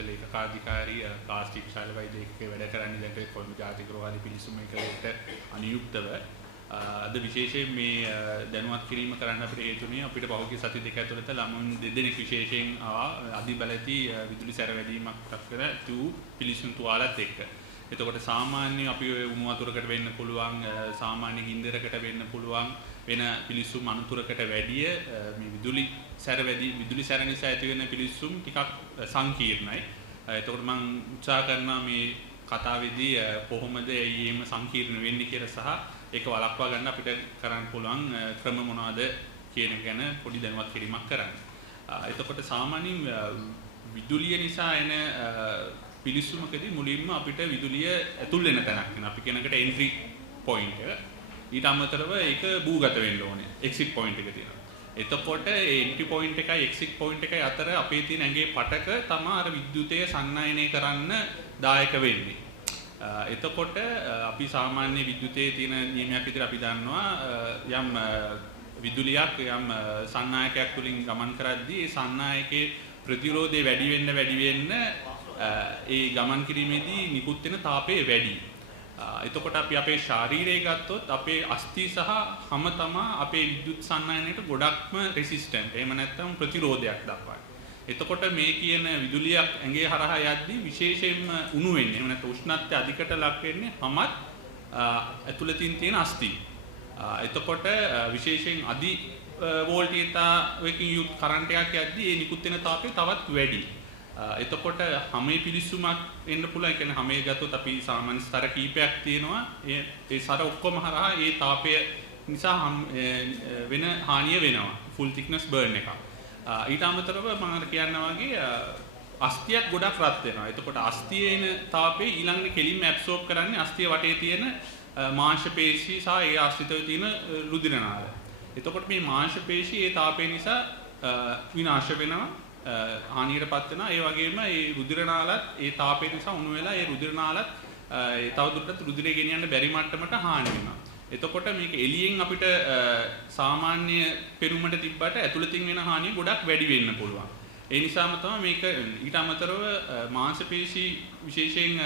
ලේකකාධිකාරී plastic ශාල වෛද්‍යකේ වැඩ කරන්නේ දැන් කොළඹ ජාතික රෝහලේ පිළිසුම එකලට අනුයුක්තව අද විශේෂයෙන් මේ දැනුවත් කිරීම කරන්න අපිට හේතුනේ අපිට පහුගිය සති දෙක ඇතුළත ළමුන් දෙදෙනෙක් විශේෂයෙන් අධිබලති විදුලි සැර වැඩිවීමක් කර තු පිළිසුම් තුවාලත් එක්ක. එතකොට සාමාන්‍ය අපි උණු වතුරකට වෙන්න පුළුවන් සාමාන්‍ය ගින්දරකට වෙන්න පුළුවන් වෙන පිළිසුම් අනුතුරකට වැඩිය මේ විදුලි සැර නිසා ඇති වෙන පිළිසුම් ටිකක් සංකීර්ණයි. එතකොට මම උත්සාහ කරනවා මේ කතාවේදී කොහොමද එහෙම සංකීර්ණ වෙන්නේ කියලා සහ ඒක වළක්වා ගන්න අපිට කරන්න පුළුවන් ක්‍රම මොනවද කියන එක ගැන පොඩි දැනුවත් කිරීමක් කරන්න. එතකොට සාමාන්‍යයෙන් විදුලිය නිසා එන පිළිසුමකදී මුලින්ම අපිට විදුලිය ඇතුල් වෙන තැනක් වෙනවා. අපි කියනකට එන්ට්‍රි පොයින්ට් එක. ඊට අමතරව ඒක බූගත වෙන්න ඕනේ. එක්සිට් පොයින්ට් එක තියෙනවා. එතකොට ඒ එන්ට්‍රි පොයින්ට් එකයි එක්සිට් පොයින්ට් එකයි අතර අපේ තියෙන ඇඟේ පටක තමයි අර විද්‍යුතය සංනයනය කරන්න දායක වෙන්නේ. එතකොට අපි සාමාන්‍ය විද්‍යුතයේ තියෙන නියමයක් විදිහට අපි දන්නවා යම් විදුලියක් යම් සංනායකයක් තුලින් ගමන් කරද්දී ඒ සංනායකයේ ප්‍රතිරෝධය වැඩි වෙන්න ඒ ගමන් කිරීමේදී නිකුත් වෙන තාපය වැඩි. එතකොට අපි අපේ ශාරීරය ගත්තොත් අපේ අස්ථි සහ හැම තමා අපේ විද්‍යුත් සංනයනයට ගොඩක්ම රෙසිස්ටන්ට්. එහෙම නැත්නම් ප්‍රතිරෝධයක් දක්වන්නේ. එතකොට මේ කියන විදුලියක් ඇඟේ හරහා යද්දී විශේෂයෙන්ම උණු වෙන්නේ. එහෙම නැත්නම් උෂ්ණත්වය අධිකට ලක් වෙන්නේ හැමත් ඇතුළතින් තියෙන අස්ථි. එතකොට විශේෂයෙන් අධි වෝල්ටේජයකින් යුත් කරන්ට් එකක් යද්දී ඒ නිකුත් වෙන තාපය තවත් වැඩි. එතකොට හැමේ පිළිසුමක් එන්න පුළුවන්. ඒ කියන්නේ හැමේ ගත්තොත් අපි සාමාන්‍ය ස්තර කීපයක් තියෙනවා. ඒ සර ඔක්කොම හරහා ඒ තාපය නිසා වෙන හානිය වෙනවා. ෆුල් thickness burn එකක්. ඊට අමතරව මම කියනවා වගේ අස්ථියක් ගොඩක් රත් වෙනවා. එතකොට අස්ථියේ එන තාපය ඊළඟට කෙලින්ම ඇබ්සෝබ් කරන්නේ අස්ථිය වටේ තියෙන මාංශ පේශි සහ ඒ ආශ්‍රිතව තියෙන රුධිර නාල. එතකොට මේ මාංශ පේශි ඒ තාපය නිසා විනාශ වෙනවා. හානියටපත් වෙනවා. ඒ වගේම ඒ රුධිර නාලත් ඒ තාපය නිසා උණු වෙලා ඒ රුධිර නාලත් තවදුරටත් රුධිරය ගෙනියන්න බැරි මට්ටමට හානි වෙනවා. එතකොට මේක එළියෙන් අපිට සාමාන්‍ය පෙනුමට තිබ්බට ඇතුළතින් වෙන හානිය ගොඩක් වැඩි වෙන්න පුළුවන්. ඒ නිසාම තමයි මේක ඊට අමතරව මාංශ පේශි විශේෂයෙන්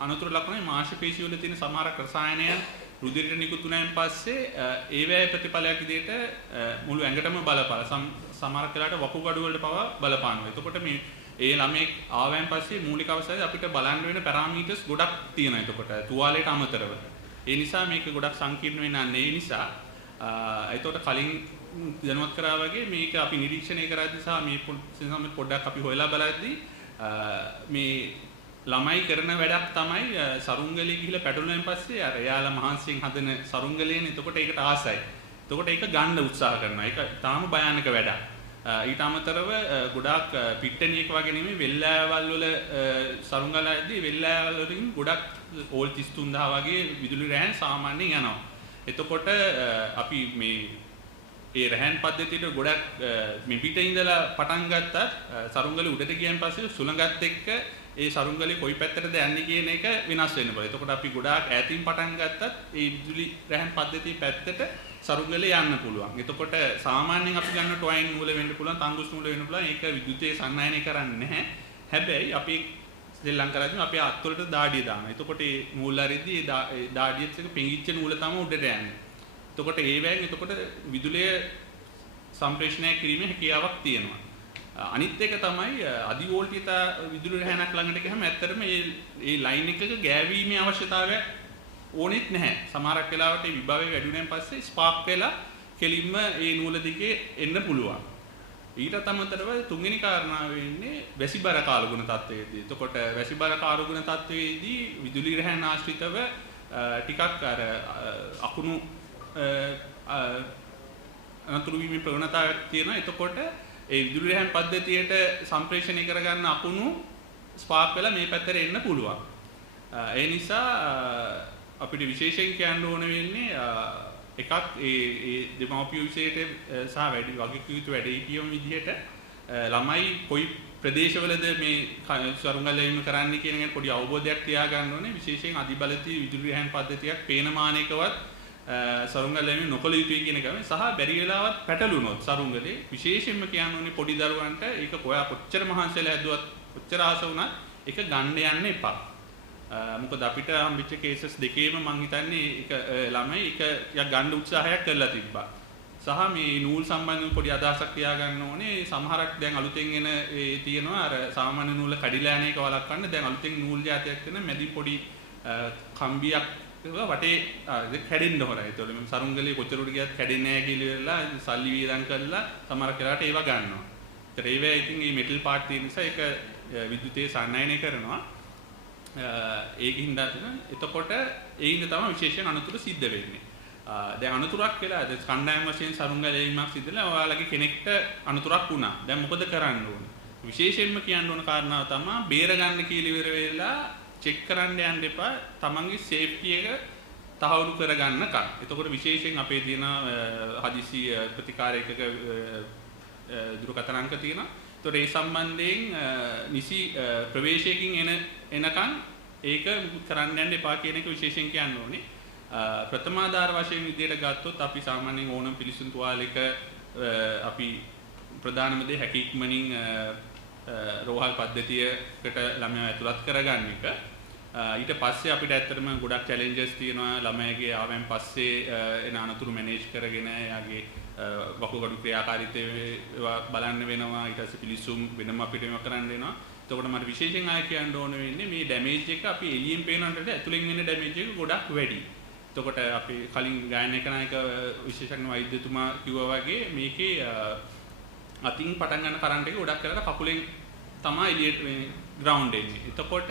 අනුතර ලක්ෂණ මාංශ පේශි වල තියෙන සමහර රසායනයන් රුධිරයට නිකුත් වුණායින් පස්සේ ඒවැය ප්‍රතිඵලයක් විදිහට මුළු ඇඟටම බලපාන සමහර වෙලාවට වකුගඩු වලට පවා බලපානවා. එතකොට මේ ඒ ළමෙක් ආවයන් පස්සේ මූලික අවස්ථාවේ අපිට බලන්න වෙන පැරාමීටර්ස් ගොඩක් තියෙනවා. එතකොට තුවාලයට අමතරව. ඒ නිසා මේක ගොඩක් සංකීර්ණ වෙනන්නේ. ඒ නිසා එතකොට කලින් දැනුවත් කරා වගේ මේක අපි නිරීක්ෂණය කරද්දී සහ මේ සම්බන්ධ පොඩ්ඩක් අපි හොයලා බලද්දී මේ ළමයි කරන වැඩක් තමයි සරුංගලේ ගිහිල්ලා පැටලුණාන් පස්සේ අර එයාලා මහන්සියෙන් හදන සරුංගලේනේ. එතකොට ඒකට ආසයි. එතකොට ඒක ගන්න උත්සාහ කරනවා. ඒක තාම භයානක වැඩක්. ඊට අමතරව ගොඩාක් පිට්ටනියක වගේ නෙමෙයි වෙල්ලෑවල් වල සරුංගලයේදී වෙල්ලෑවල් වලින් ගොඩක් ඕල් 33000 වගේ විදුලි රැහන් සාමාන්‍යයෙන් යනවා. එතකොට අපි මේ ඒ රැහන් පද්ධතියට ගොඩක් මේ පිටින් ඉඳලා පටන් ගත්තත් සරුංගලේ උඩට ගියන් පස්සේ සුළඟත් එක්ක ඒ සරුංගලේ කොයි පැත්තටද යන්නේ කියන එක වෙනස් වෙන්න පුළුවන්. එතකොට අපි ගොඩාක් ඈතින් පටන් ගත්තත් ඒ විදුලි රැහන් පද්ධතිය පැත්තට සරුංගලේ යන්න පුළුවන්. එතකොට සාමාන්‍යයෙන් අපි ගන්න ටොයින් නූල වෙන්න පුළුවන්, තංගුස් නූල වෙන්න පුළුවන්. ඒක විද්‍යුතයේ සංනයනය කරන්නේ නැහැ. හැබැයි අපි ශ්‍රී ලංකාවේ අපි අත්වලට දාඩිය දානවා. එතකොට මේ නූල් අරිද්දී ඒ දාඩියත් එක්ක පෙඟිච්ච නූල තමයි උඩට යන්නේ. එතකොට ඒ වෑන් එතකොට විදුලිය සම්ප්‍රේෂණය කිරීමේ හැකියාවක් තියෙනවා. අනිත් එක තමයි අධි වෝල්ටේජ විදුලි රැහැනක් ළඟට ගියහම ඇත්තටම මේ ලයින් එකක ගෑවීමේ අවශ්‍යතාවයක් ඕනෙත් නැහැ. සමහරක් වෙලාවට මේ විභවය වැඩි වුණාන් පස්සේ ස්පාර්ක් වෙලා කෙලින්ම ඒ නූල දිගේ එන්න පුළුවන්. ඊටත් අමතරව තුන්වෙනි කාරණාව වෙන්නේ වැසිබර කාලගුණ තත්ත්වයේදී. එතකොට වැසිබර කාලගුණ තත්ත්වයේදී විදුලි රැහැන ආශ්‍රිතව ටිකක් අර අකුණු අනතුරු වීමේ ප්‍රවණතාවයක් තියෙනවා. එතකොට ඒ විදුලි රැහන් පද්ධතියට සම්ප්‍රේෂණය කරගන්න අකුණු ස්පාර්ක් වෙලා මේ පැත්තට එන්න පුළුවන්. ඒ නිසා අපිට විශේෂයෙන් කියන්න ඕන වෙන්නේ එකක් ඒ දෙමව්පිය විශේෂයට සහ වැඩි වගකීම් වැඩිහිටියම විදිහට ළමයි කොයි ප්‍රදේශවලද මේ සරුංගලයෙන් කරන්නේ කියන එක පොඩි අවබෝධයක් තියාගන්න ඕනේ. විශේෂයෙන් අධිබලති විදුලි රැහන් පද්ධතියක් පේන මානයකවත් සරුංගලයෙන් නොකළ යුතුයි කියන එක සහ බැරි වෙලාවත් පැටලුනොත් සරුංගලේ විශේෂයෙන්ම කියන්න ඕනේ පොඩි දරුවන්ට ඒක කොයා කොච්චර මහන්සියලා හැදුවත් කොච්චර ආස වුණත් ඒක ගන්න යන්න එපා. මොකද අපිට හම්බෙච්ච කේසස් දෙකේම මං හිතන්නේ එක ළමයි එක යක් ගන්න උත්සාහයක් කරලා තිබ්බා. සහ මේ නූල් සම්බන්ධව පොඩි අදහසක් තියාගන්න ඕනේ. සමහරක් දැන් අලුතෙන් එන ඒ තියෙනවා අර සාමාන්‍ය නූල කඩිලා යන එක වළක්වන්න දැන් අලුතෙන් නූල් જાතියක් වෙන මැදින් පොඩි කම්බියක් වටේ කැඩෙන්න හොරයි. ඒතකොට මම සරුංගලේ කොච්චර උඩ ගියත් කැඩෙන්නේ නැහැ කියලා සල්ලි වියදම් කරලා සමහර වෙලාවට ඒවා ගන්නවා. ඒතර ඒවා ඉතින් මේ මෙටල් පාර්ට් තියෙන නිසා ඒක විද්‍යුතයේ සන්නයනය කරනවා. ඒකින් දැන් එතකොට ඒකින් තමයි විශේෂයෙන් අනතුරු සිද්ධ වෙන්නේ. දැන් අනතුරක් වෙලා දැන් කණ්ඩායම් වශයෙන් සරුංගලේ වීමක් සිද්ධලා ඔයාලගේ කෙනෙක්ට අනතුරක් වුණා. දැන් මොකද කරන්න ඕනේ? විශේෂයෙන්ම කියන්න ඕන කාරණාව තමයි බේර ගන්න කියලා ඉවර වෙලා චෙක් කරන්න යන්න එපා. තමන්ගේ සේෆ්ටි එක තහවුරු කරගන්නකම්. එතකොට විශේෂයෙන් අපේ තියෙන හදිසි ප්‍රතිකාර එකක දුරකථන අංක තියෙනවා. ඒතකොට ඒ සම්බන්ධයෙන් නිසි ප්‍රවේශයකින් එනකන් ඒක කරන්න යන්න එපා කියන එක විශේෂයෙන් කියන්න ඕනේ. ප්‍රථමාධාර වශයෙන් විදියට ගත්තොත් අපි සාමාන්‍යයෙන් ඕනම පිළිසුන් තුවාලයක අපි ප්‍රධානම දේ හැකි ඉක්මනින් රෝහල් පද්ධතියකට ළමයා ඇතුළත් කරගන්න එක. ඊට පස්සේ අපිට ඇත්තටම ගොඩක් චැලෙන්ජස් තියෙනවා ළමයාගේ ආවෙන් පස්සේ එන අනතුරු මැනේජ් කරගෙන එයාගේ වකුගඩු ක්‍රියාකාරීත්වය බලන්න වෙනවා. ඊට පස්සේ පිළිසුම් වෙනම අපිට මේක කරන්න වෙනවා. එතකොට මට විශේෂයෙන් ආයෙ කියන්න ඕන වෙන්නේ මේ ඩැමේජ් එක අපි එළියෙන් පේනකට ඇතුලෙන් එන ඩැමේජ් එක ගොඩක් වැඩි. එතකොට අපි කලින් ගායන කරන එක විශේෂඥ වෛද්‍යතුමා කිව්වා වගේ මේකේ අතින් පටන් ගන්න කරන්ට් එක ගොඩක් කරලා කකුලෙන් තමයි එළියට මේ ග්‍රවුන්ඩ් එන්නේ. එතකොට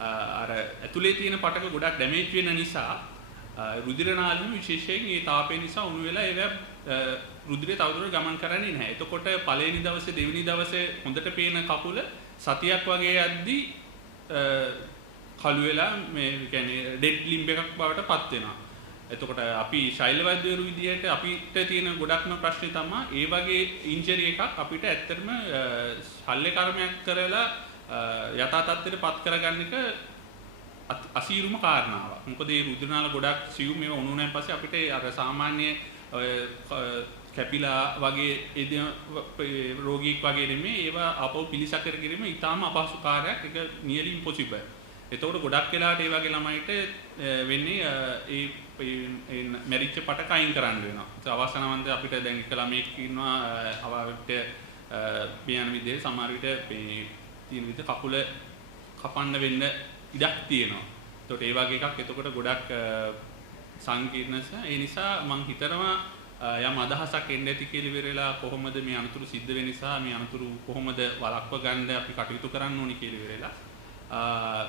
අර ඇතුලේ තියෙන පටක ගොඩක් ඩැමේජ් වෙන නිසා රුධිර නාලම විශේෂයෙන් ඒ තාපය නිසා උණු වෙලා ඒව රුධිරය තවදුරටත් ගමන් කරන්නේ නැහැ. එතකොට පළවෙනි දවසේ දෙවෙනි දවසේ හොඳට පේන කකුල සතියක් වගේ යද්දී කළු වෙලා මේ කියන්නේ ඩෙඩ් ලිම්බ් එකක් බවට පත් වෙනවා. එතකොට අපි ශෛල වෛද්‍යවරු විදිහට අපිට තියෙන ගොඩක්ම ප්‍රශ්නේ තමයි ඒ වගේ ඉන්ජරි එකක් අපිට ඇත්තටම ශල්‍ය කර්මයක් කරලා යථා තත්ත්වයට පත් කරගන්න එක අසීරුම කාරණාවක්. මොකද මේ රුධිරනාල ගොඩක් සියුම් මේවා උණුනන් පස්සේ අපිට අර සාමාන්‍ය කැපිලා වගේ රෝගීක් වගේ නෙමෙයි ඒවා අපව පිළිසකර කිරීම ඉතාම අපහසු කාර්යයක්. ඒක nearly impossible. එතකොට ගොඩක් වෙලාවට ඒ වගේ ළමයිට වෙන්නේ ඒ මැරිච්ච පටක අයින් කරන්න වෙනවා. ඒ අවසානවන්ද අපිට දැන් එක ළමයෙක් ඉන්නවා අවවට පියන විදිහේ සමහර විට මේ තියෙන විදිහ කකුල කපන්න වෙන්න ඉඩක් තියෙනවා. එතකොට ඒ වගේ එකක් එතකොට ගොඩක් සංකීර්ණස. ඒ නිසා මම හිතනවා යම් අදහසක් එන්න ඇති කියලා ඉවර වෙලා කොහොමද මේ අනතුරු සිද්ධ වෙන නිසා මේ අනතුරු කොහොමද වළක්ව ගන්න අපි කටයුතු කරන්න ඕනි කියලා ඉවර වෙලා.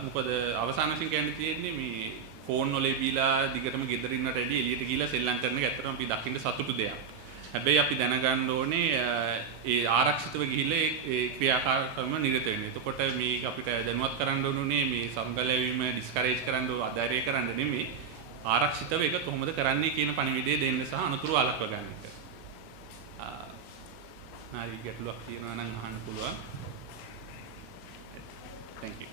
මොකද අවසාන වශයෙන් කියන්න තියෙන්නේ මේ ෆෝන් වල බීලා දිගටම ගෙදර ඉන්නට වැඩි එළියට ගිහිලා සෙල්ලම් කරන එක ඇත්තටම අපි දකින්න සතුටු දෙයක්. හැබැයි අපි දැනගන්න ඕනේ ඒ ආරක්ෂිතව ගිහිල්ලා ඒ ක්‍රියාකාරකම නිරත වෙන්න. එතකොට මේක අපිට දැනුවත් කරන්න ඕනේ මේ සම්ගලවීම ඩිස්කරේජ් කරන්න අධෛර්ය කරන්න නෙමෙයි ආරක්ෂිතව ඒක කොහොමද කරන්නේ කියන පණිවිඩය දෙන්න සහ අනුතුරු අලක්ව ගන්න එක. හරි ගැටලුවක් තියෙනවා නම් අහන්න පුළුවන්. Thank you.